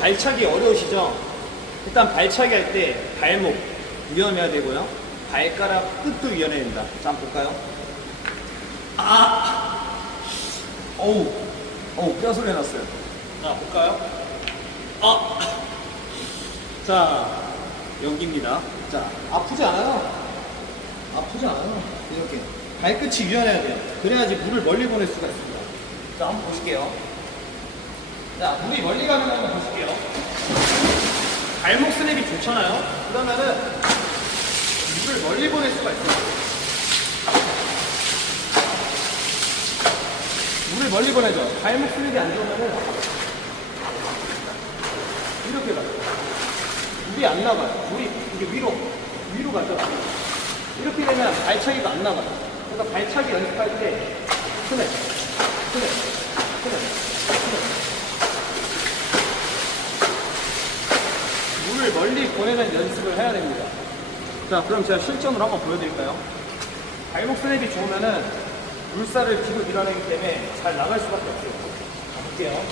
발차기 어려우시죠? 일단 발차기 할 때 발목 유연해야 되고요. 발가락 끝도 유연해야 된다. 자, 한번 볼까요? 아! 어우, 어우, 뼈 소리 났어요. 자, 볼까요? 아! 자, 여기입니다. 자, 아프지 않아요? 아프지 않아요. 이렇게. 발끝이 유연해야 돼요. 그래야지 물을 멀리 보낼 수가 있습니다. 자, 한번 보실게요. 자, 물이 멀리 가는 거 한번 보실게요. 발목 스냅이 좋잖아요? 그러면은 물을 멀리 보낼 수가 있어요. 물을 멀리 보내죠. 발목 스냅이 안 좋으면은 이렇게 가요. 물이 안 나가요. 물이 이게 위로, 위로 가죠. 이렇게 되면 발차기가 안 나가요. 그러니까 발차기 연습할 때 스냅, 스냅, 스냅. 물을 멀리 보내는 연습을 해야 됩니다. 자, 그럼 제가 실전으로 한번 보여드릴까요? 발목 스냅이 좋으면은 물살을 뒤로 밀어내기 때문에 잘 나갈 수밖에 없어요. 자, 볼게요.